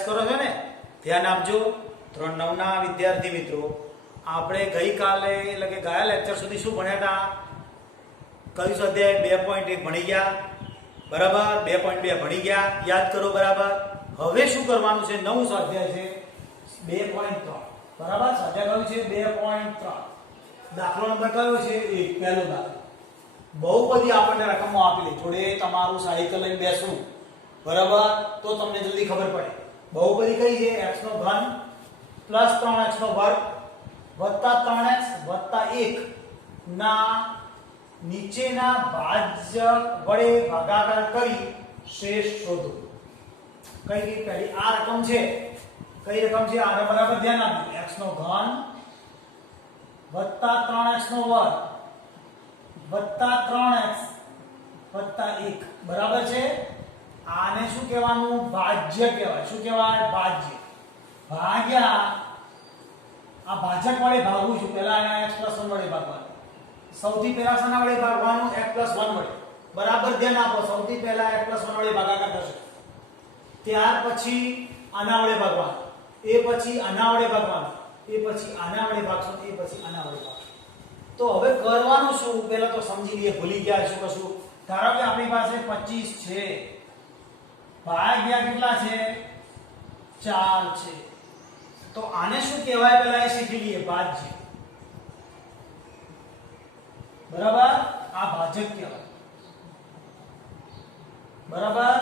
અભ્યાસ કરો છો ને ધ્યાન આપજો. ધોરણ 9 ના વિદ્યાર્થી મિત્રો, આપણે ગઈકાલે એટલે કે ગયા લેક્ચર સુધી શું ભણ્યા હતા? કયું સ્વાધ્યાય? 2.1 ભણી ગયા, બરાબર? 2.2 ભણી ગયા, યાદ કરો, બરાબર? હવે શું કરવાનું છે? નવું સ્વાધ્યાય છે 2.3, બરાબર? સ્વાધ્યાય કયું છે? 2.3. દાખલો નંબર કયો છે? 1, પહેલો દાખલો. બહુ બધી આપણને રકમો આપેલી, જોડે તમારું સાહિત્ય લઈને બેસવું, બરાબર? તો તમને જલ્દી ખબર પડે. બહુપદી કઈ છે? x નો ઘન પ્લસ 3x નો વર્ગ વત્તા 3x વત્તા 1 ના નીચેના ભાજ્ય વડે ભાગાકાર કરી શેષ શોધો. કઈ કઈ? પહેલી આ રકમ છે. કઈ રકમ છે? આને બરાબર ધ્યાન આપજો. x નો ઘન વત્તા 3x નો વર્ગ વત્તા 3x વત્તા 1, બરાબર છે? આને શું કહેવાનું? ભાજ્ય કહેવાય. શું કહેવાય? ભાજ્ય. ભાગ્યા આ ભાજક વડે ભાગવું છું. પહેલા આને x + 1 વડે ભાગવાનું. સૌથી પહેલા શાના વડે ભાગવાનું? x + 1 વડે. બરાબર ધ્યાન આપો. સૌથી પહેલા x + 1 વડે ભાગાકાર થશે. ત્યાર પછી આના વડે ભાગવાનું. એ પછી આના વડે ભાગવાનું. એ પછી આના વડે ભાગશું. એ પછી આના વડે ભાગશું. તો હવે કરવાનું શું? પહેલા તો સમજી લઈએ. ભૂલી ગયા શું કશું? ધારો કે આપણી પાસે 25 છે, ભાગ્યા કેટલા છે? 4 છે. તો આને શું કહેવાય? પહેલા એ શીખી લઈએ. ભાજ્ય. બરાબર? આ ભાજક કહેવાય. બરાબર?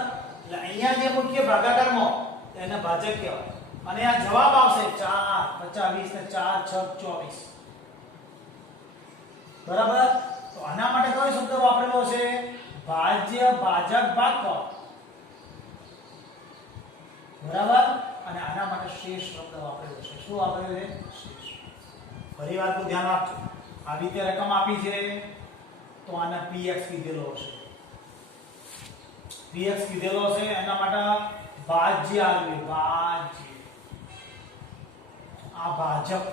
એટલે અહીંયા જે મુખ્ય ભાગાકારમાં એને ભાજક કહેવાય. અને આ જવાબ આવશે 4 25 ને 4 6 24. બરાબર? તો આના માટે કયો શબ્દ વાપરેલો છે? ભાજ્ય, ભાજક, ભાગફળ. બરાબર? અને આના માટે શેષ શબ્દ વાપરેલો છે. શું વાપરેલો છે? શેષ. ફરી વાર તો ધ્યાન રાખજો. આવી રીતે રકમ આપી છે તો આને px કીધેલો હશે. px કીધેલો હશે, એના માટે ભાજ્ય આવે. ભાજ્ય. આ ભાજક,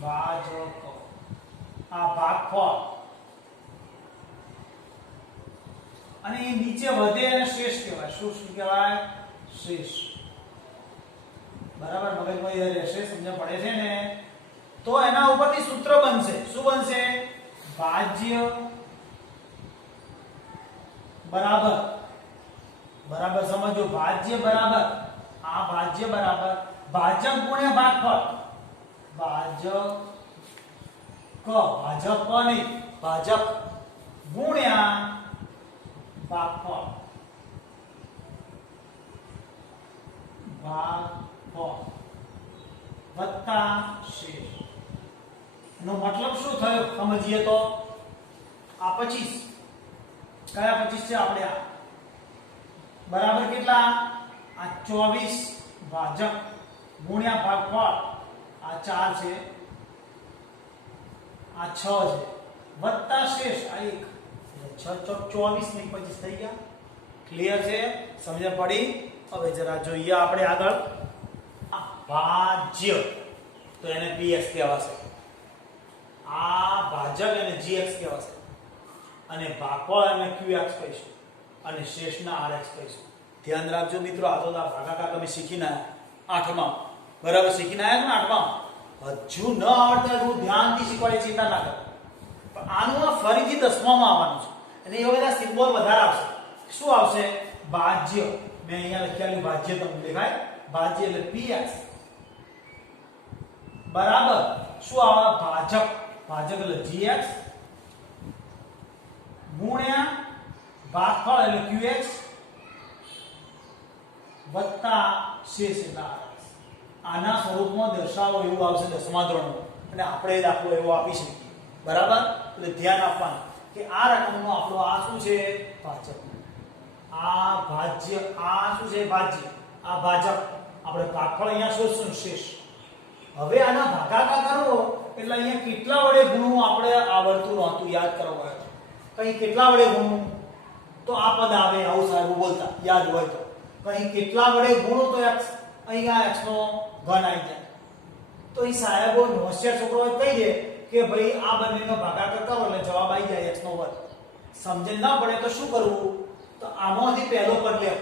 ભાજક. આ ભાગફળ. અને એ નીચે વધે અને શેષ કહેવાય. શું શું કહેવાય? શેષ. બરાબર? મગજમાં યાદ રહેશે, સમજણ પડે છે ને? તો એના ઉપરથી સૂત્ર બનશે. શું બનશે? ભાજ્ય બરાબર, બરાબર સમજો. ભાજ્ય બરાબર, આ ભાજ્ય બરાબર ભાજક ગુણ્યા ભાગફળ. ભાજક, ભાજક નહીં, ભાજક ગુણ્યા ભાગફળ. ભાગફળ વત્તા શેષ. એનો મતલબ શું થયો સમજીએ તો? આ 25, કયા 25 છે આપણે? આ બરાબર કેટલા? આ 24 ભાજક ગુણ્યા ભાગફળ. આ 4 છે, આ 6 છે, વત્તા શેષ આ 1. 6 ચોક 24 ને 25 થઈ ગયા. ક્લિયર છે? સમજણ પડી? હવે જરા જોઈએ આપણે આગળ. ભાજ્ય તો એને px કહેવાશે. આ ભાજક એને gx કહેવાશે. અને ભાગફળ એને qx કહીશું. અને શેષના rx કહીશું. ધ્યાન રાખજો મિત્રો. આ તો ભાગાકાર તમે શીખીને આયા 8માં. બરાબર? શીખીને આયા ને 8માં. હજુ ન આવડતા હું ધ્યાનથી શીખવાડી, ચિંતા ના કરો. પણ આનું ફરીથી 10માં આવવાનું છે. અને એ બધા સિમ્બોલ વધારે આવશે. શું આવશે? ભાજ્ય. મેં અહીંયા લખ્યું ભાજ્ય, તમને દેખાય? ભાજ્ય એટલે px બરાબર શું આવે? ભાજક. ભાજક એટલે gx ગુણ્યા ભાગફળ એટલે qx વત્તા શેષ એટલે rx. આના સ્વરૂપમાં દર્શાવો એવું આવશે 10મા ધોરણમાં. અને આપણે દાખલો એવો આપી શકીએ. બરાબર? એટલે ધ્યાન આપવાનું કે આ રકમનો આપણો આ શું છે? ભાજક. આ ભાજ્ય. આ શું છે? ભાજ્ય. આ ભાજક. આપણે ભાગફળ અહીંયા શોધશું, શેષ. હવે આના ભાગાકાર કરવો એટલે અહીંયા કેટલા વડે ગુણવું આપણે આવડતું નહોતું, યાદ કરવું. કઈ કેટલા વડે ગુણવું? તો આ પદ આવે આવું સારું બોલતા, યાદ હોય તો. કઈ કેટલા વડે ગુણો તો x, અહીંયા x નો ઘન આવી જાય. તો એ સાહેબો હોશિયાર છોકરો કહી દે કે ભાઈ આ બંનેનો ભાગાકાર કરો એટલે જવાબ આવી જાય x નો વર્ગ. સમજણ ના પડે તો શું કરવું? તો આમાંથી પહેલો પદ લે.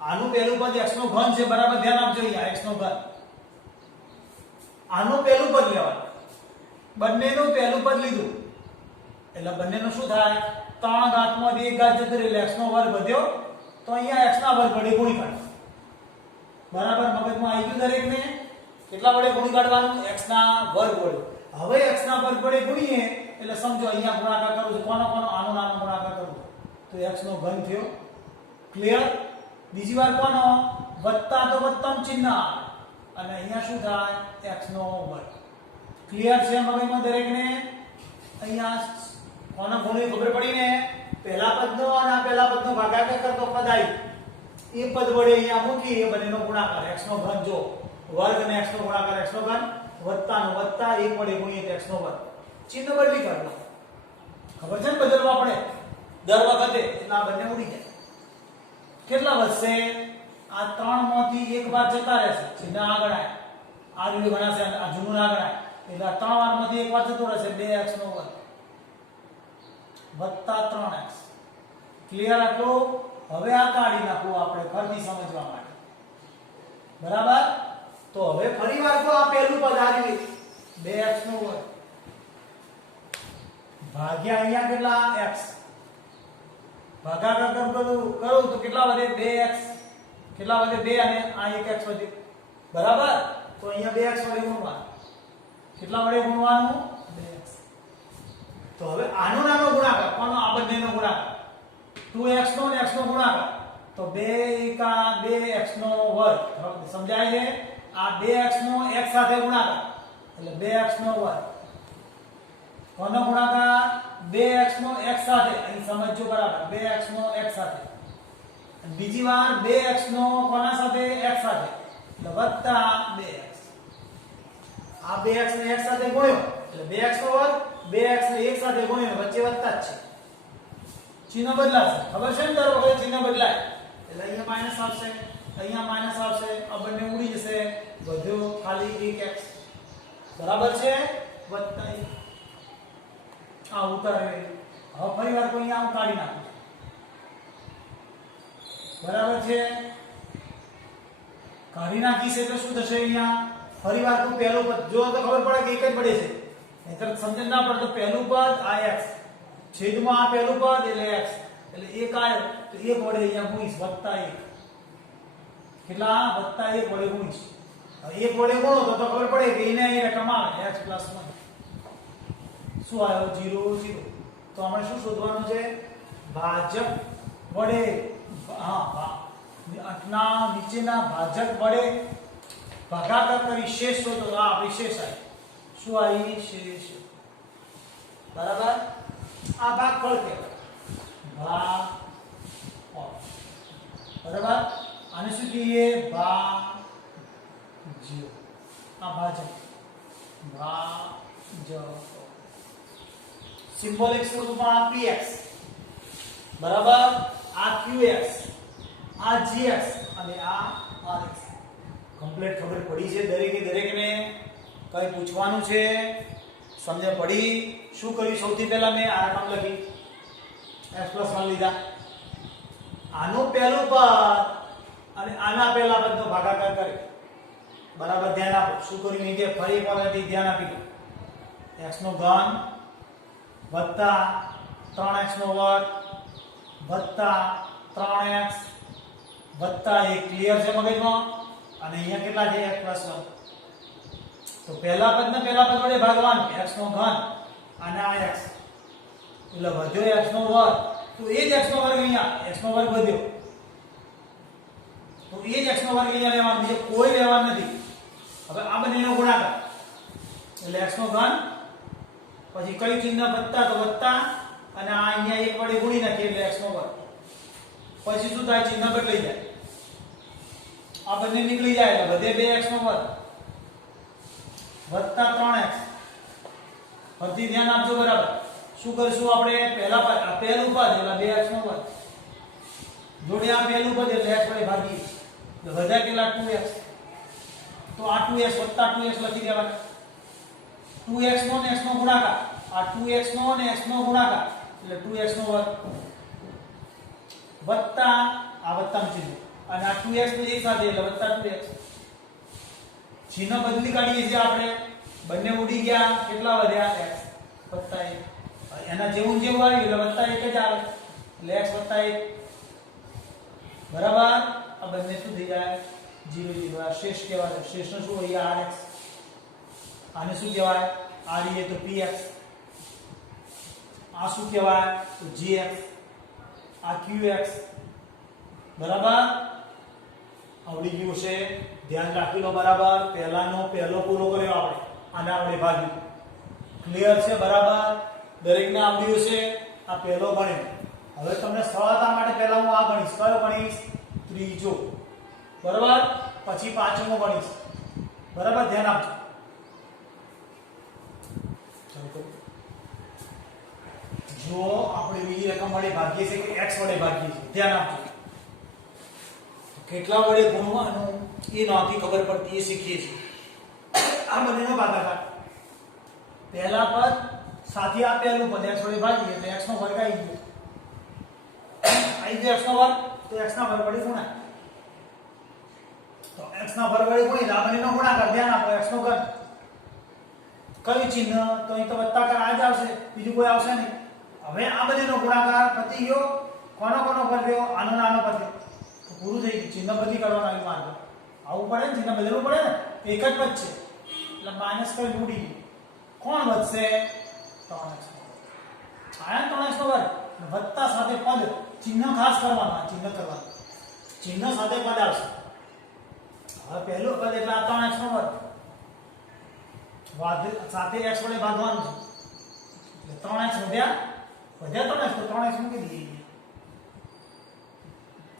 આનું પહેલું પદ x નો ઘન છે, બરાબર ધ્યાન આપજો અહીંયા x નો ઘન. આનું પહેલું પદ લેવાનું, બંનેનું પહેલું પદ લીધું એટલે બંનેનું શું થાય, 3 ઘાતમાંથી 1 ઘાત જતો રહે એટલે x નો વર્ગ વધ્યો, તો અહીંયા x ના વર્ગ વડે ગુણી કાઢો. બરાબર મગજમાં આવી ગયું દરેકને? કેટલા વડે ગુણી કાઢવાનું? x ના વર્ગ વડે. હવે x ના વર્ગ વડે ગુણીએ એટલે સમજો અહીંયા ગુણાકાર કરું છું, કોનો આનો નાનો ગુણાકાર કરું તો x નો ઘન થયો. ક્લિયર? બીજી વાર કોનો વત્તા તો વત્તમ ચિહ્ન અને અહીંયા શું થાય, x નો વર્ગ. ક્લિયર છે મગજમાં દરેકને? અહીંયા કોનો ગુણ્યો ખબર પડી ને? પહેલા પદનો અને આ પહેલા પદનો ભાગાકાર કરતો પદ આવી એ પદ વડે અહીંયા મૂકી એ બંનેનો ગુણાકાર x નો ઘન, જો વર્ગ અને x નો ગુણાકાર x નો ઘન વત્તા નો વત્તા 1 વડે ગુણીએ તો x નો વર્ગ. ચિહ્ન બદલી કાઢો. ખબર છે ને બદલવા પડે દર વખતે, એટલે આ બંને ઉડી જાય. કેટલા વધશે? આ 3 માંથી 1 વાર જતા રહેશે, ચિહ્ન આગળ આવે, આ રીતે ગણાશે, આ જૂનું ના ગણાય એટલે આ 3 વારમાંથી 1 વાર જતો રહેશે, 2x નો વર્ગ વત્તા 3x. ક્લિયર આટલું? હવે આ કાઢી નાખવું આપણે ફરીથી સમજવા માટે. બરાબર? તો હવે ફરીવાર તો આ પહેલું પદ આવ્યું 2x નો વર્ગ ભાગ્યા અહીંયા કેટલા x, ભાગાકાર કરું તો કેટલા વધે? 2x. કેટલા વધે? 2 અને આ 1x વધે. બરાબર? તો અહીંયા 2x વડે ગુણવાનું. કેટલા વડે ગુણવાનું? 2x. તો હવે આનો નાનો ગુણાકાર, કોનો? આ બંનેનો ગુણાકાર 2x નો અને x નો ગુણાકાર તો 2 2x નો વર્ગ. સમજાય છે? આ 2x નો x સાથે ગુણાકાર એટલે 2x નો વર્ગ. કોનો ગુણાકાર? 2x નો x સાથે. અહીં સમજજો બરાબર, 2x નો x સાથે. બીજી વાર 2x નો કોના સાથે? x સાથે એટલે વત્તા 2x. આ 2x ને x સાથે ગુણ્યો એટલે 2x નો વર્ગ, 2x ને 1 સાથે ગુણ્યો વચ્ચે વત્તા જ છે. ચિહ્ન બદલાશે. ખબર છે ને? દર વખતે ચિહ્ન બદલાય એટલે અહીંયા માઈનસ આવશે, અહીંયા માઈનસ આવશે, આ બંને ઉડી જશે, વધ્યો ખાલી 1x. બરાબર છે? વત્તા 1 આ ઉતારે. હવે ફરીવાર કોઈ અહીંયા કાઢી નાખો. બરાબર છે? કાઢી નાખીશ એટલે શું થશે? અહીંયા ફરીવાર તો પહેલું પદ જો તો ખબર પડે કે એક જ પડે છે, નહીતર સમજણ ના પડે તો પહેલું પદ આ x છેદમાં આ પહેલું પદ એટલે x એટલે 1 આવ્યો તો 1 વડે અહીંયા ગુણીશ વત્તા 1. કેટલા? વત્તા 1 વડે ગુણીશ. હવે 1 વડે ગુણો તો ખબર પડે કે એને અહીં રકમ આવે x + 1. શું આવ્યો? 0 0. તો આપણે શું શોધવાનું છે? ભાજક વડે, હા ના નીચેના ભાજક વડે ભાગાકાર કરી શેષ શોધો. આ આપણી શેષ આવી. શું આવી? શેષ. બરાબર? આ ભાગફળ કહેવાય. ભાગફળ. બરાબર? આને શું કહીએ? ભાજ્ય. આ ભાજક. ભાજક. સિમ્બોલિક સ્વરૂપમાં px. બરાબર? આ qx, આ gx અને આ rx. કમ્પ્લીટ ખબર પડી છે દરેકે દરેકને? કઈ પૂછવાનું છે? સમજણ પડી? શું કર્યું? સૌથી પહેલા મેં આ રકમ લખી, x + 1 લીધા, આનું પહેલું પદ અને આના પહેલા પદનો ભાગાકાર કર્યો. બરાબર? ધ્યાન આપો શું કર્યું મેં કે ફરી એક વાર ધ્યાન આપી દો. x નો ઘન વત્તા 3x નો વર્ગ વત્તા 3x વત્તા 1. ક્લિયર છે મગજમાં? અને અહીંયા કેટલા છે? x + 1. તો પહેલા પદને પહેલા પદ વડે ભાગવાનું, x નો ઘન અને આ x એટલે વધ્યો x નો વર્ગ. તો એ જ x નો વર્ગ અહીંયા x નો વર્ગ વધ્યો તો એ જ x નો વર્ગ અહીંયા લેવાનો, બીજો કોઈ લેવાનો નથી. હવે આ બંનેનો ગુણાકાર એટલે x નો ઘન પછી કયું ચિહ્ન? વત્તા તો વત્તા અને આ અહીંયા 1 વડે ગુણી નાખીએ એટલે x નો વર્ગ. પછી શું થાય? ચિહ્ન બદલાઈ જાય, આ બંને નીકળી જાય એટલે વધે 2x નો વર્ગ વત્તા 3x. ફરીથી ધ્યાન આપજો. બરાબર? શું કરીશું આપણે? પહેલા પદ આ પહેલું પદ એટલે 2x નો વર્ગ જોડે આ પહેલું પદ એટલે x વડે ભાગીએ એટલે વધ્યા કેટલા? 2x. તો આ 2x વત્તા 2x લખી દેવાના. 2x નો ને x નો ગુણાકાર, આ 2x નો ને x નો ગુણાકાર એટલે 2x નો વર્ગ વત્તા આ વત્તાનું ચિહ્ન અને આ 2x તો એક સાથે એટલે વત્તા 2x. ચિહ્ન બદલી કાઢીએ છીએ આપણે, બંને ઉડી ગયા, કેટલા વધ્યા? x વત્તા 1. એના જેવું જેવું આવ્યું એટલે વત્તા 1 જ આવે, એટલે x વત્તા 1. બરાબર. આ બંને શું થઈ જાય? 0 0. આ શેષ કહેવાય. શેષનો શું હોય? rx. આને શું કહેવાય? re તો px. આ શું કહેવાય? તો gx. આ qx. બરાબર. આવડી ગયું છે, ધ્યાન રાખી લો. બરાબર. પહેલાનો પહેલો પૂરો કર્યો આપણે, આને આપણે ભાગ્યું. ક્લિયર છે? બરાબર. દરેકને આવડ્યું છે. આ પહેલો ગણ્યો. હવે તમને સરળતા માટે પહેલા હું આ ગણીશ. કયો ગણીશ? ત્રીજો. બરાબર. પછી પાંચમો ગણીશ. બરાબર. ધ્યાન આપજો. જો આપણે બીજી રકમ વડે ભાગીએ છીએ કે x વડે ભાગીએ છીએ, ધ્યાન આપજો. કેટલા વડે ગુણવાનું એ નોંધી ખબર પડતી, એ શીખીએ છીએ. આ બંનેનો ભાગાકાર. પહેલા પદ સાથે આ પહેલું પદ x વડે ભાગીએ એટલે x નો વર્ગ આવી ગયો. આવી ગયો x નો વર્ગ, તો x ના વર્ગ વડે ગુણાય. તો x ના વર્ગ વડે ગુણીએ આ બંનેનો ગુણાકાર. ધ્યાન આપો. x નો ઘન. કયું ચિહ્ન? તો અહીં તો વત્તાકાર આ જ આવશે, બીજું કોઈ આવશે નહીં. હવે આ બંનેનો ગુણાકાર પતી ગયો. કોનો કોનો કર્યો? આનો નાનો પત્યો. તો પૂરું થઈ ગયું. ચિહ્ન બદલી કરવાનું આવ્યું માર્ગ. આવું પડે ને, ચિહ્ન બદલવું પડે ને. એક જ પદ છે એટલે માઈનસ કરી ઉડી ગયું. કોણ વધશે? 3x. આયા 3x નો વર્ગ વત્તા સાથે પદ. ચિહ્ન ખાસ કરવાનું, ચિહ્ન કરવાનું. ચિહ્ન સાથે પદ આવશે. હવે પહેલું પદ એટલે આ 3x નો વર્ગ સાથે x વડે ભાગવાનું છે એટલે 3x વધ્યા 3x તો 3x મૂકી દઈએ.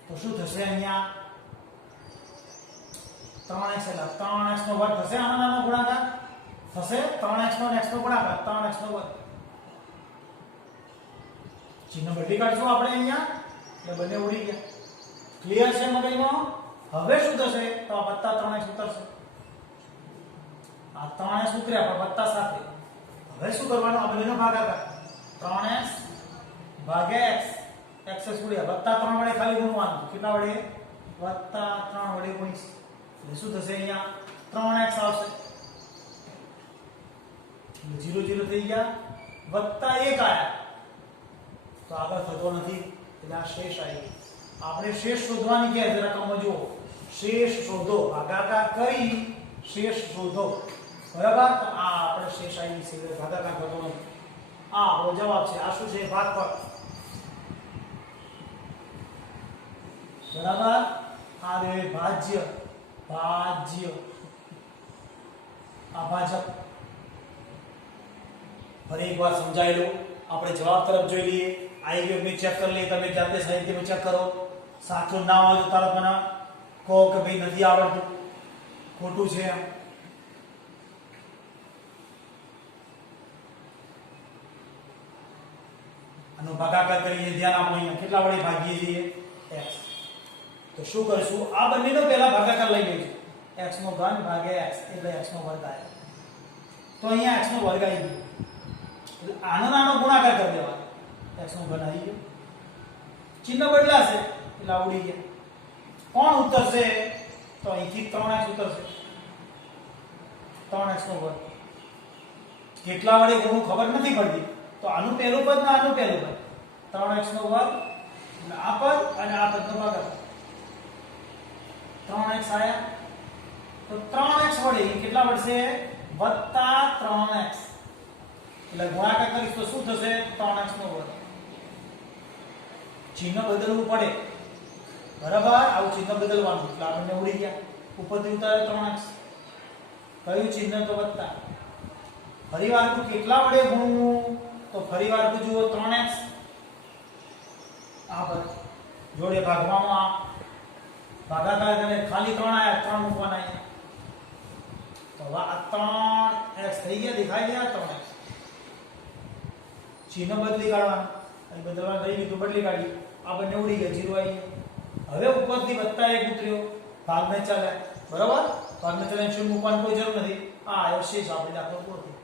તો શું થશે? અહીંયા 3x એટલે 3x નો વર્ગ થશે. આનો નાનો ગુણાકાર થશે 3x નો x નો ગુણાકાર 3x નો વર્ગ. ચિહ્ન બદલી કાઢશું આપણે અહીંયા એટલે બંને ઉડી ગયા. ક્લિયર છે મગજમાં? હવે શું થશે? તો આ વત્તા 3x ઉતરશે. આ 3x ઉતર્યા પણ વત્તા સાથે. હવે શું કરવાનું? આ બંનેનો ભાગાકાર. 3x ભાગ્યા x. x ઉડ્યા વત્તા 3 વડે ખાલી ગુણવાનું. કેટલા વડે? વત્તા 3 વડે ગુણીશ એટલે શું થશે? અહીંયા 3x આવશે. 0 0 થઈ ગયા. વત્તા 1 આયા તો આગળ થતો નથી એટલે આ શેષ આવી ગયો. આપણે શેષ શોધવાની કે જરા કમ જુઓ. શેષ શોધો. ભાગાકાર કરી શેષ શોધો. બરાબર. તો આ આપણે શેષ આવી છે, ભાગાકાર થતો નથી. આ આપણો જવાબ છે. આ શું છે? ભાગફળ. બરાબર. આ રે ભાજ્ય. ભાજ્ય. આ ભાજક. ફરી એકવાર સમજાઈ લો. આપણે જવાબ તરફ જોઈ લઈએ. આવી ગયો મેં ચેક કરી લઈએ. તમે જાતે સાહિત્યમાં ચેક કરો. સાચું ના હોય તો તરત મને કહો કે ભાઈ નથી આવડતું, ખોટું છે. આનો ભાગાકાર કરીએ. ધ્યાન આપો. અહીંયા કેટલા વડે ભાગીએ છીએ? x. તો શું કરીશું? આ બંનેનો પહેલા ભાગાકાર લઈ લઈશું. x નો ઘન ભાગ્યા x એટલે x નો વર્ગ આવે. તો અહીંયા x નો વર્ગ આવી ગયો એટલે આનો નાનો ગુણાકાર કરી દેવાનો. x નો ઘન આવી ગયો. ચિહ્ન બદલાશે એટલે ઉડી ગયા. કોણ ઉતરશે? તો અહીંથી 3x ઉતરશે. 3x નો વર્ગ. કેટલા વડે ગુણવું ખબર નથી પડતી. તો આનું પહેલું પદ ને આનું પહેલું પદ. 3x નો વર્ગ અને આ પદ અને આ પદનો ભાગાકાર. 3x આયા તો 3x વડે કેટલા વધશે? વત્તા 3x એટલે ગુણાકાર કરીશ તો શું થશે? 3x નો વર્ગ. ચિહ્ન બદલવું પડે. બરાબર. આવું ચિહ્ન બદલવાનું એટલે આપણને ઉડી ગયા. ઉપરથી ઉતારે 3x. કયું ચિહ્ન? તો વત્તા. ફરીવાર કેટલા વડે ગુણવું? તો ફરીવાર જુઓ 3x આ પદ જોડે ભાગવામાં આ ભાગાકાર કરે ખાલી 3 આયા 3 મૂકવાના અહીંયા. તો આ 3x થઈ ગયા. દેખાઈ ગયા 3x. ચિહ્ન બદલી કાઢવાનું. અહીં બદલવાનું થઈ ગયું તો બદલી કાઢી. આ બંને ઉડી ગયા. 0 આવી ગયા. હવે ઉપરથી વત્તા 1 ઉતર્યો. ભાગને ચાલે. બરાબર. ભાગને ચાલે શું મૂકવાની કોઈ જરૂર નથી. આ આવ્યો શેષ. આપણે દાખલો પૂરો થયો.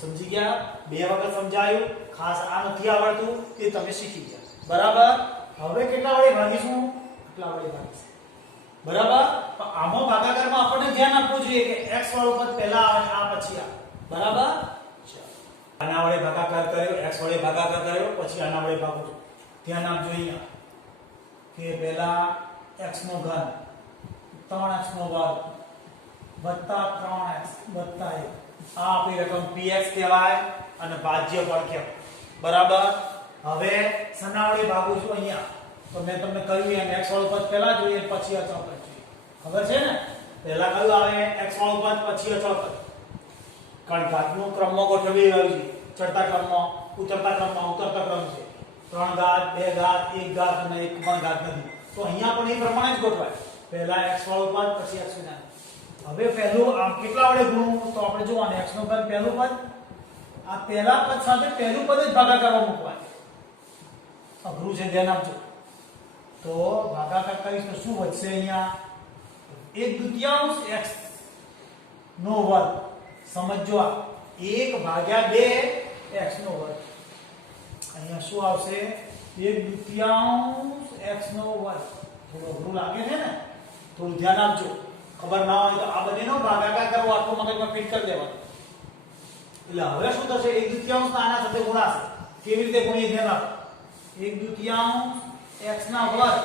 સમજી ગયા? બે વખત સમજાયું. ખાસ આ નથી આવડતું એ તમે શીખી ગયા. બરાબર. હવે કેટલા વડે ભાગીશું? કેટલા વડે ભાગીશું? બરાબર. પણ આમાં ભાગાકારમાં આપણને ધ્યાન આપવું જોઈએ કે x વાળું પદ પહેલા આવે આ પછી આ. બરાબર. આના વડે ભાગાકાર કર્યો, x વડે ભાગાકાર કર્યો, પછી આના વડે ભાગો. ધ્યાન આપજો અહીંયા કે પહેલા x નો ઘન 3x નો વર્ગ વત્તા 3x વત્તા 1 આ આપણી રકમ px કહેવાય અને ભાજ્ય પદ કહેવાય. બરાબર. હવે શેના વડે ભાગું છું અહીંયા? તો મેં તમને કહ્યું એમ x વાળું પદ પહેલા જોઈએ પછી અચળ પદ જોઈએ. ખબર છે ને? પહેલા કયું આવે? x વાળું પદ પછી અચળ પદ. કારણ ઘાતનું ક્રમમાં ગોઠવી આવી છે. ચડતા ક્રમમાં, ઉતરતા ક્રમમાં, ઉતરતા ક્રમ છે. 3 ઘાત, 2 ઘાત, 1 ઘાત અને 1 પણ ઘાત નથી. તો અહીંયા પણ એ પ્રમાણે જ ગોઠવાય. પહેલા x વાળું પદ પછી x વિના. હવે પહેલું આમ કેટલા વડે ગુણવું? તો આપણે જોવાનું x નો ઘન પહેલું પદ, આ પહેલા પદ સાથે પહેલું પદ જ ભાગાકારમાં મૂકવાનું. અઘરું છે, ધ્યાન આપજો. તો ભાગાકાર કરીશ તો શું વધશે અહીંયા? 1/2 x નો વર્ગ. સમજો આ 1/2 x નો વર્ગ. અહીંયા શું આવશે? 1/2 x નો વર્ગ. થોડું અઘરું લાગે છે ને? થોડું ધ્યાન આપજો. ખબર ના હોય તો આ બંનેનો ભાગાકાર કરવો, આટલું મગજમાં ફિટ કરી દેવાનું. એટલે હવે શું થશે? 1/2 આના સાથે ગુણાશે. કેવી રીતે ગુણીએ? ધ્યાન આપો. 1/2 x ના વર્ગ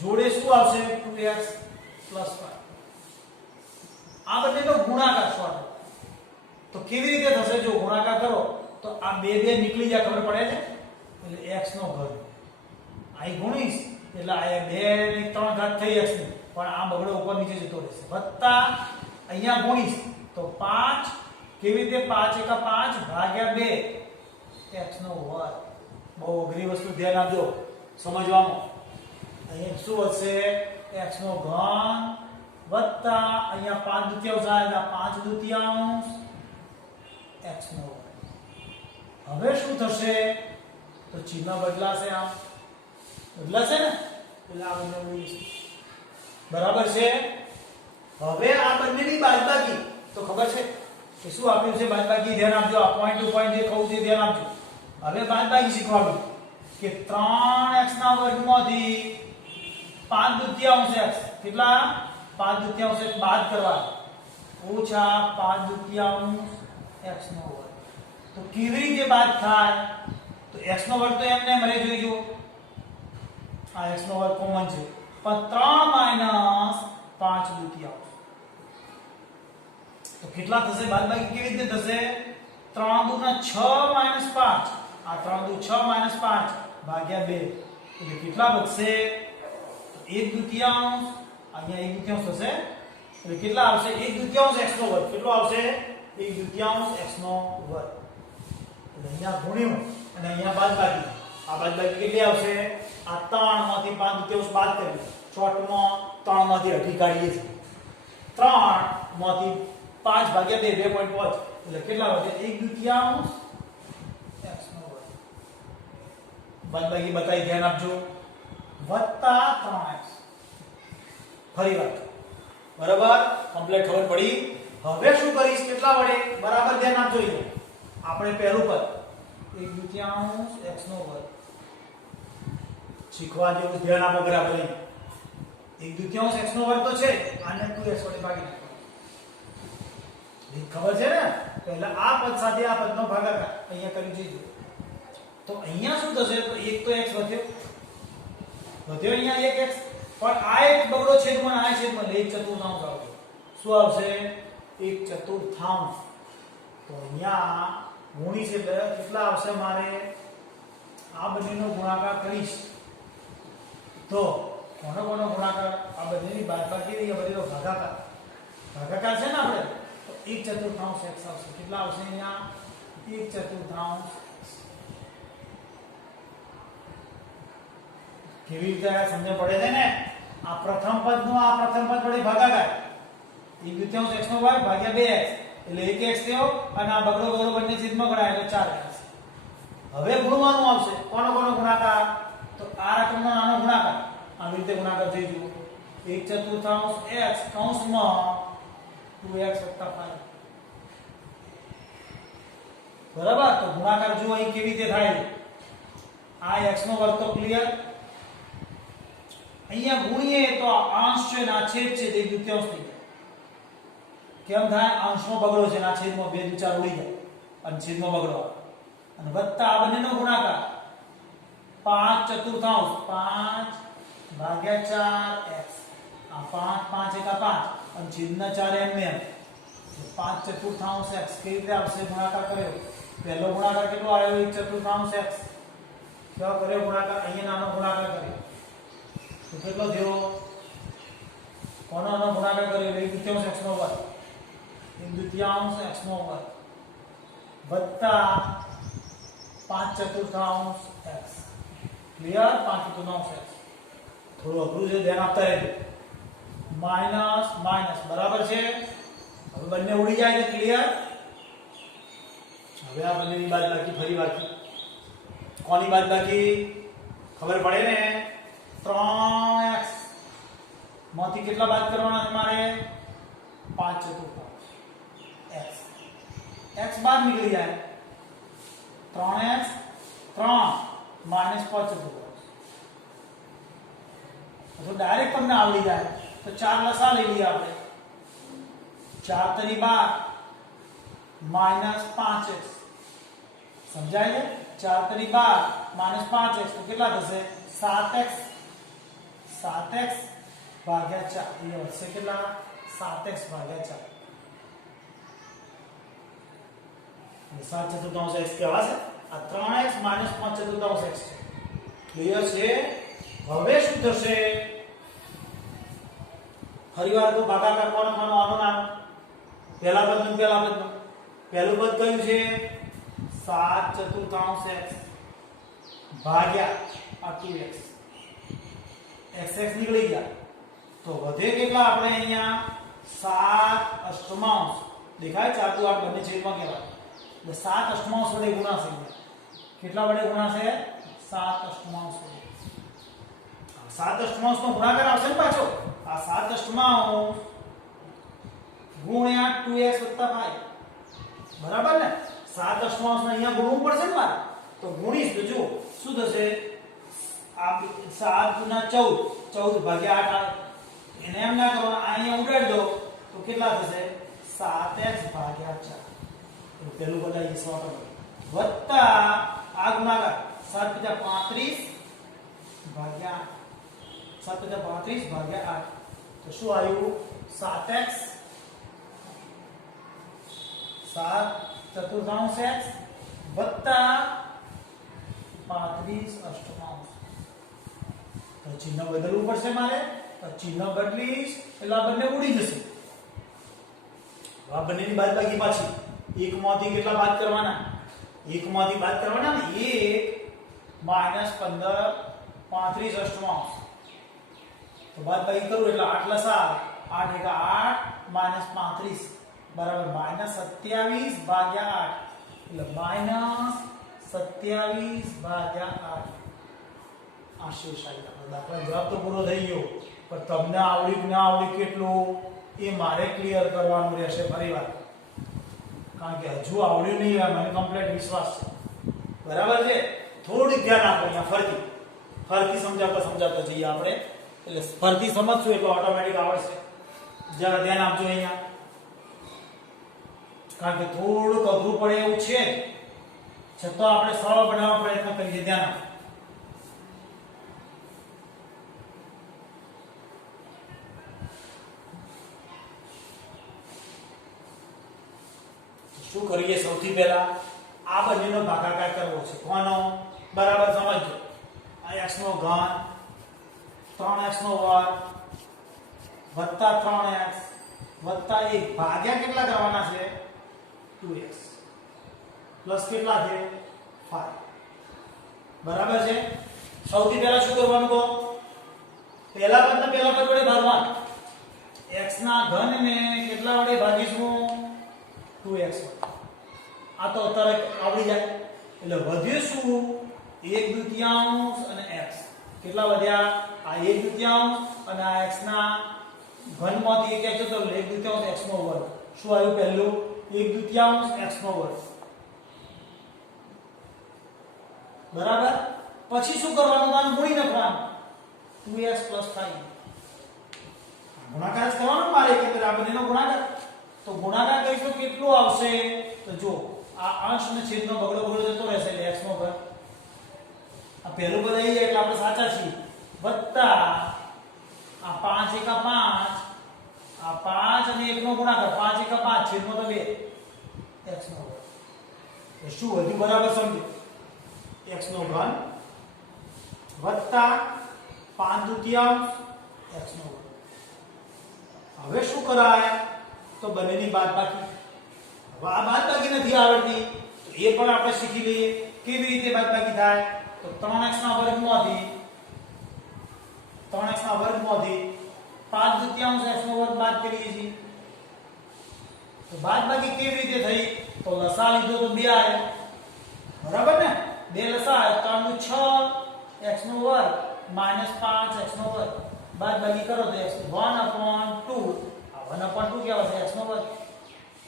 જોડે શું આવશે? 2x + 5. આ બંનેનો ગુણાકાર શોર્ટ. તો કેવી રીતે થશે? જો ગુણાકાર કરો તો આ બે નીકળી જાય. ખબર પડે છે? એટલે x નો ઘન અહીં ગુણીશ એટલે આ 2 ની 3 ઘાત થઈ x ની, પણ આ બગડો ઉપર નીચે જતો રહેશે. વત્તા અહીંયા ગુણીશ તો 5. કેવી રીતે? 5 × 5 ભાગ્યા 2 x નો વર્ગ. બહુ અઘરી વસ્તુ, ધ્યાન આપજો સમજવામાં. અહીંયા શું વધશે? x નો ઘન વત્તા અહીંયા 5/2 આવે એટલે 5/2 x નો વર્ગ. હવે શું થશે? તો ચિહ્ન બદલાશે. આમ બદલાશે ને? એટલે આ બંને ઉડીશું. બરાબર છે. હવે આ બંનેની બાદબાકી તો ખબર છે કે શું આપ્યું છે? બાદબાકી. ધ્યાન આપજો. આ પોઈન્ટ ટુ પોઈન્ટ જે કહું છે ધ્યાન આપજો. હવે બાદબાકી શીખવાનું કે 3x ના વર્ગમાંથી 5/2 x કેટલા? 5/2 x બાદ કરવા ઓછા 5/2 x નો વર્ગ. તો કેવી રીતે બાદ થાય? તો x નો વર્ગ તો એમને મળે જોઈજો. આ x નો વર્ગ કોમન છે, પણ 3 - 5/2. તો કેટલા થશે? બાદબાકી કેવી રીતે થશે? 3 દુ 6 - 5. આ 3 દુ 6 - 5 ભાગ્યા 2 એટલે કેટલા બચશે? 1/2. અહીંયા 1/2 થશે એટલે કેટલા આવશે? 1/2 x નો વર્ગ. કેટલો આવશે? 1/2 x નો વર્ગ. એટલે અહીંયા ગુણ્યું અને અહીંયા બાદબાકી. આ બાદબાકી કેટલી આવશે? આ 3 માંથી 5/2 બાદ કરીએ. શોર્ટમાં 3 માંથી અઢી કાઢીએ છીએ. 3 માંથી 5 ભાગ્યા 2 2.5 એટલે કેટલા વધે? 1/2 x નો વર્ગ. બાદબાકી બતાવી ધ્યાન આપજો. વત્તા 3x. ફરી વાત. બરાબર? કમ્પ્લીટ ખબર પડી? હવે શું કરીશ? કેટલા વડે? બરાબર ધ્યાન આપજો. આપણે પહેલું પદ 1/2 x નો વર્ગ શીખવા જેવું, ધ્યાન આપો બરાબર. 1/2 x નો વર્ગ તો છે, આને 2x વડે ભાગી નાખો. ખબર છે ને? પહેલા આ પદ સાથે આ પદનો ભાગાકાર અહીંયા કરી દીધો. તો અહીંયા શું થશે? તો એક તો x વધ્યો અહીંયા 1x, પણ આ એક બગડો છેદમાં આ છેદમાં 1/4 આવશે. શું આવશે? 1/4. તો અહીંયા ગુણી છે એટલે કેટલા આવશે? મારે આ બંનેનો ગુણાકાર કરીશ તો કોનો ગુણાકાર? આ બંનેની બાદબાકી રહી, આ બંનેનો ભાગાકાર. ભાગાકાર છે ને આપણે, તો 1/4 x આવશે. કેટલા આવશે અહીંયા? 1/4. કેવી રીતે સમજ પડે છે ને? આ પ્રથમ પદનો આ પ્રથમ પદ વડે ભાગાકાર 1/2 x નો વર્ગ ભાગ્યા 2x એટલે 1x થયો અને આ બગડો બંને છેદમાં ગણાય એટલે 4x. હવે ગુણવાનું આવશે. કોનો ગુણાકાર? તો આ રકમનો નાનો ગુણાકાર. આવી રીતે ગુણાકાર થઈ ગયો. 1/4 x કૌંસમાં 2x + 5. બરાબર? તો ગુણાકાર જુઓ અહીં કેવી રીતે થાય. આ x નો વર્ગ તો ક્લિયર. અહીંયા ગુણીએ તો આ અંશ છે ને આ છેદ છે તે 1/2 થઈ જાય. કેમ થાય? અંશનો બગડો છે ના છેદમાં 2 દુ 4 ઉડી જાય અને છેદમાં બગડો આવે. અને વત્તા આ બંનેનો ગુણાકાર 5/4 5/4x. આ 5 5 1 5 અને છેદના 4 એમ ને એમ 5/4x. કેવી રીતે આવશે? ગુણાકાર કર્યો. પહેલો ગુણાકાર કેટલો આવ્યો? 1/4x. કેવો કર્યો ગુણાકાર? અહીંયા નાનો ગુણાકાર કર્યો તો કેટલો થયો? કોનો નાનો ગુણાકાર કર્યો? 1/2x નો વર્ગ. 1/2x નો વર્ગ વત્તા 5/4x. ક્લિયર? 5/4x. થોડું અઘરું છે, ધ્યાન આપતા રહેજો. માઈનસ માઈનસ બરાબર છે. હવે બંને ઉડી જાય છે. ક્લિયર? હવે આ બંનેની બાદબાકી ફરી વાંચી. કોની બાદબાકી ખબર પડે ને? 3x માંથી કેટલા બાદ કરવાના છે મારે? 5/4x. x બાદ નીકળી જાય. 3x 3 minus 5/4x. તો ડાયરેક્ટ તમને આવડી જાય તો 4 લસા લઈ લઈએ આપણે. 4 તરી 12 માઈનસ 5x. સમજાય છે? 4 તરી 12 માઈનસ 5x તો કેટલા થશે? 7x. 7x ભાગ્યા 4 એ હશે કેટલા? 7x ભાગ્યા 4. 7/4x કહેવાશે. આ 3x માઈનસ 5/4x છે. ક્લિયર છે? હવે શું થશે? ફરીવાર તો ભાગાકાર કોનો કોનો આનો નામ? પહેલા પદનું પહેલા પદનું. પહેલું પદ કયું છે? 7/4x ભાગ્યા આ 2x. x નીકળી ગયા તો વધે કેટલા? આપણે અહીંયા 7/8 દેખાય? 4 દુ 8 બંને છેદમાં કહેવાય એટલે 7/8 વડે ગુણાશે. કેટલા વડે ગુણાશે? 7/8 વડે. 7/8 નો ગુણાકાર આવશે ને પાછો. આ 7/8 ગુણ્યા 2x 5 બરાબર ને? 7/8 ને અહીંયા ગુણવું પડશે ને મારે. તો ગુણીશ તો જુઓ શું થશે? આ 7 ગુણ્યા 14 14 ભાગ્યા 8 આવે. એને એમ ના કરો, અહીંયા ઉડાડી દો તો કેટલા થશે? 7x ભાગ્યા 4. તો પેલું બધાય સો વત્તા આ ગુણાકાર 7/35 ભાગ્યા 7/35 ભાગ્યા 8 તો શું આવ્યું? 7x 7/4x વત્તા 35/8. તો ચિહ્ન બદલવું પડશે મારે. તો ચિહ્ન બદલીશ એટલે આ બંને ઉડી જશે. આ બંનેની બાદબાકી પાછી. એક માંથી કેટલા બાદ કરવાના? એક માંથી બાદ કરવાના ને 1 માઈનસ 15 35/8. તો બાદબાકી કરું એટલે 8 લસા 8 * 8 માઈનસ 35 બરાબર માઈનસ 27 ભાગ્યા 8 એટલે માઈનસ 27 ભાગ્યા 8. આ શેષાઈ દાખલા જવાબ તો પૂરો થઈ ગયો, પણ તમને આવડી કે ના આવડી કેટલું એ મારે ક્લિયર કરવાનું રહેશે ફરીવાર, કારણ કે હજુ આવડ્યું નહીં હોય મને કમ્પ્લીટ વિશ્વાસ છે. બરાબર છે? થોડું ધ્યાન આપો. અહીંયા ફરતી સમજાવતા જઈએ આપણે, એટલે ફરતી સમજશું એટલે ઓટોમેટિક આવડશે. જરા ધ્યાન આપજો અહીંયા, કારણ કે થોડુંક અઘરું પડે એવું છે, છતાં આપણે સરળ બનાવવાનો પ્રયત્ન કરીએ. ધ્યાન આપો. શું કરીએ? સૌથી પહેલા આ બંનેનો ભાગાકાર કરવો છે. કોનો? બરાબર સમજજો. આ x નો ઘન 3x નો વર્ગ વત્તા 3x વત્તા 1 ભાગ્યા કેટલા કરવાના છે? 2x પ્લસ કેટલા છે? 5. બરાબર છે? સૌથી પહેલા શું કરવાનું? તો પહેલા પદને પહેલા પદ વડે ભાગવાનું. x ના ઘનને કેટલા વડે ભાગીશું? 2x. આ તો અત્યારે આવડી જાય. એટલે વધ્યું શું? 1/2 અને x. કેટલા વધ્યા? આ 1/2 અને આ x ના ઘનમાંથી એક x તો 1/2 x નો વર્ગ. શું આવ્યું? પહેલું 1/2 x નો વર્ગ. બરાબર? પછી શું કરવાનું? આને ગુણી નાખવાનું. 2x + 5 ગુણાકાર જ કરવાનો મારે કે આ બંનેનો ગુણાકાર તો ગુણાકાર કરીશું કેટલું આવશે તો જો આ અંશ અને છેદનો બગડો જતો રહેશે એટલે x નો ઘન આ પહેલું પદ આવી જાય એટલે આપણે સાચા છીએ વત્તા આ 5 * 5 આ 5 અને 1 નો ગુણાકાર 5 * 5 છેદમાં તો 2 x નો ઘન એ શું વધ્યું બરાબર સમજો x નો ઘન વત્તા 5/2 x નો ઘન હવે શું કરાય તો બંનેની બાદબાકી હવે આ બાદબાકી નથી આવડતી તો એ પણ આપણે શીખી લઈએ કેવી રીતે બાદબાકી થાય તો 3x ના વર્ગમાંથી 5/2 x નો વર્ગ બાદ કરીએ છીએ તો બાદબાકી કેવી રીતે થઈ તો લસા લીધો તો 2 આવ્યો બરાબર ને 2 લસા આવ્યો 3 નું 6 x નો વર્ગ -5 x નો વર્ગ બાદબાકી કરો તો x 1/2 આ 1/2 કેવા છે x નો વર્ગ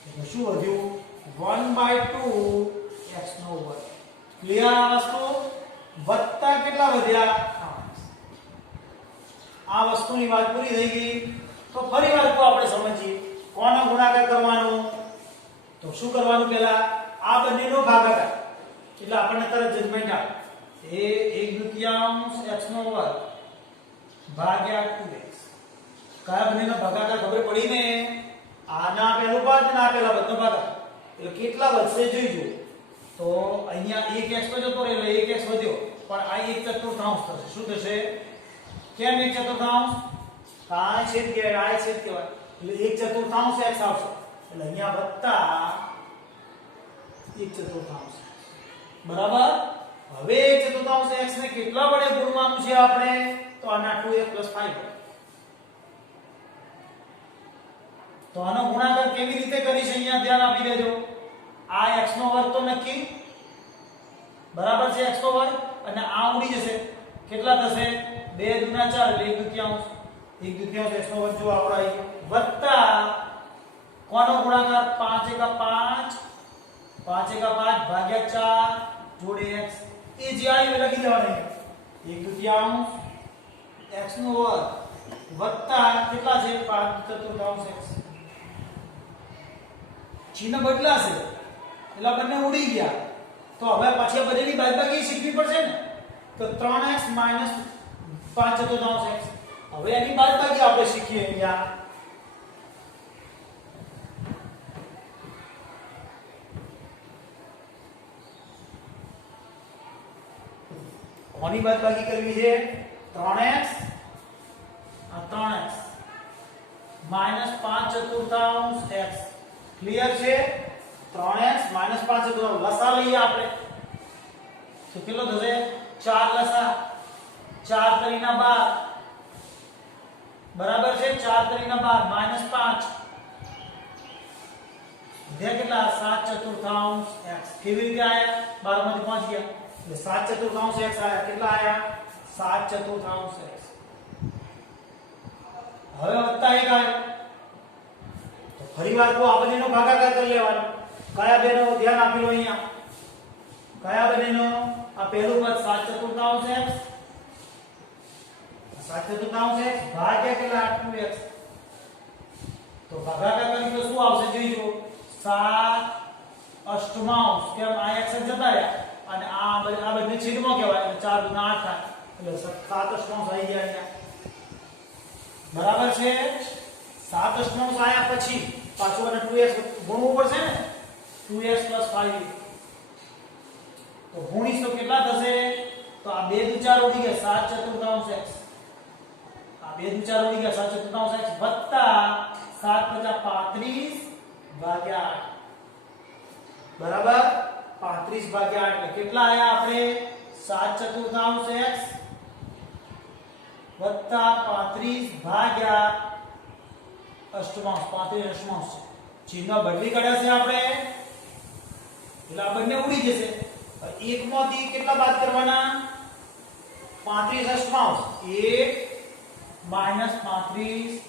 એટલે શું વધ્યું 1/2 x નો વર્ગ ક્લિયર આ વસ્તુ વત્તા કેટલા વધ્યા આ વસ્તુની વાત પૂરી થઈ ગઈ તો ફરી વાર આપણે સમજીએ કોનો ગુણાકાર કરવાનો તો શું કરવાનું પહેલા આ બંનેનો ભાગાકાર એટલે આપણને તરત જજમેન્ટ આવે એ 1/2 x નો વર્ગ ભાગ્યા 2x કયા બંનેનો ભાગાકાર ખબર પડી ને આના પહેલું પદ અને આ પહેલા પદનો ભાગાકાર એટલે કેટલા વધશે જોઈજો તો અહીંયા 1x તો જતો રહે એટલે 1x વધ્યો પણ આ 1/4 થશે શું થશે કેમ 1/4 આ છેદ કહેવાય આ છેદ કહેવાય એટલે 1/4 x આવશે એટલે અહીંયા વત્તા 1/4 બરાબર હવે 1/4 x ને કેટલા વડે ગુણવાનું છે આપણે તો આના 2x + 5 તો આનો ગુણાકાર કેવી રીતે કરીશ અહીંયા ધ્યાન આપી દેજો આ x નો વર્ગ તો નક્કી બરાબર છે x નો વર્ગ અને આ ઉડી જશે કેટલા થશે 2 * 4 એટલે 1/2 x નો વર્ગ જો આવડાય વત્તા કોનો ગુણાકાર 5 * 5 ભાગ્યા 4 જોડે x એ જે આવ્યું લખી દેવાનું 1/2 x નો વર્ગ વત્તા કેટલા છે 5/4 x ચિહ્ન બદલાશે એટલે બંને ઉડી ગયા તો હવે પછી આ બંનેની બાદબાકી શીખવી પડશે ને તો 3x - 5/4 x હવે એની બાદબાકી આપણે શીખીએ અહીંયા કોની બાદબાકી કરવી છે 3x આ 3x -5/4 x ક્લિયર છે 3x - 5/4 લસા લઈએ આપણે તો કેટલો થશે 4 લસા 4 તરીના 12 બરાબર છે 4 તરીના 12 -5 દે કેટલા 7/4 x કેવી રીતે આયા 12 માંથી 5 ગયા એટલે 7/4 x આયા કેટલા આયા 7/4 x હવે વત્તા 1 આવ્યો તો ફરીવાર તો આ બંનેનો ભાગાકાર કરી લેવાનો કયા બેનો ધ્યાન આપી લો અહીંયા કયા બંનેનો આ પહેલું પદ 7/4 x 7/4 x ભાગ્યા કેટલા 2x તો ભાગાકાર કરી તો શું આવશે જોઈજો 7/8 કેમ આ x જતા રહ્યા અને આ બંને છેદમાં કહેવાય એટલે 4 * 8 થાય એટલે 7/8 આવી ગયા અહીંયા બરાબર છે 7/8 આયા પછી પાછું અને 2x ગુણવું પડશે ને 2x + 5 તો ગુણીશ તો કેટલા થશે તો આ 2 * 4 ઉડી ગયા 7/4 x આ 2 * 4 ઉડી ગયા 7/4 x વત્તા 7/35 ભાગ્યા 8 બરાબર 35 ભાગ્યા 8 એટલે કેટલા આયા આપણે 7/4 x વત્તા 35 ભાગ્યા 35 ચિહ્ન બદલી કાઢ્યા છે આપણે એટલે આ બંને ઉડી જશે એકમાંથી કેટલા બાદ કરવાના 35 1 - 35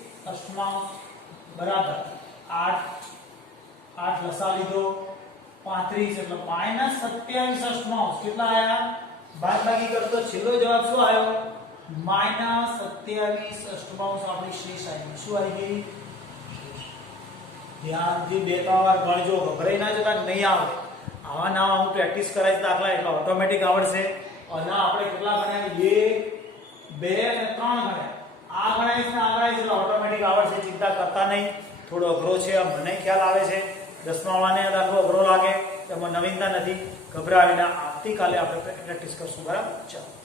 બરાબર 8 લસા લીધો 35 એટલે -27 કેટલા આયા બાદબાકી કરતો છેલ્લો જવાબ શું આવ્યો -27 અષ્ટમાંશ આપણી શેષ આવી શું આવી ગઈ ધ્યાનથી બે ત્રણ વાર ગણજો ગભરાઈ ના જતા નહીં આવે આવા ના હું પ્રેક્ટિસ કરાવીશ દાખલા એટલે ઓટોમેટિક આવડશે અને આપણે કેટલા ગણ્યા 1 2 અને 3 ગણ્યા આ ગણાઈશ ને આ ગણાઈશ એટલે ઓટોમેટિક આવડશે ચિંતા કરતા નહીં થોડો અઘરો છે મને ખ્યાલ આવે છે 10મા વાળાને દાખલો અઘરો લાગે એમાં નવીનતા નથી ગભરાવીને આવતીકાલે આપણે પ્રેક્ટિસ કરશું બરાબર ચાલો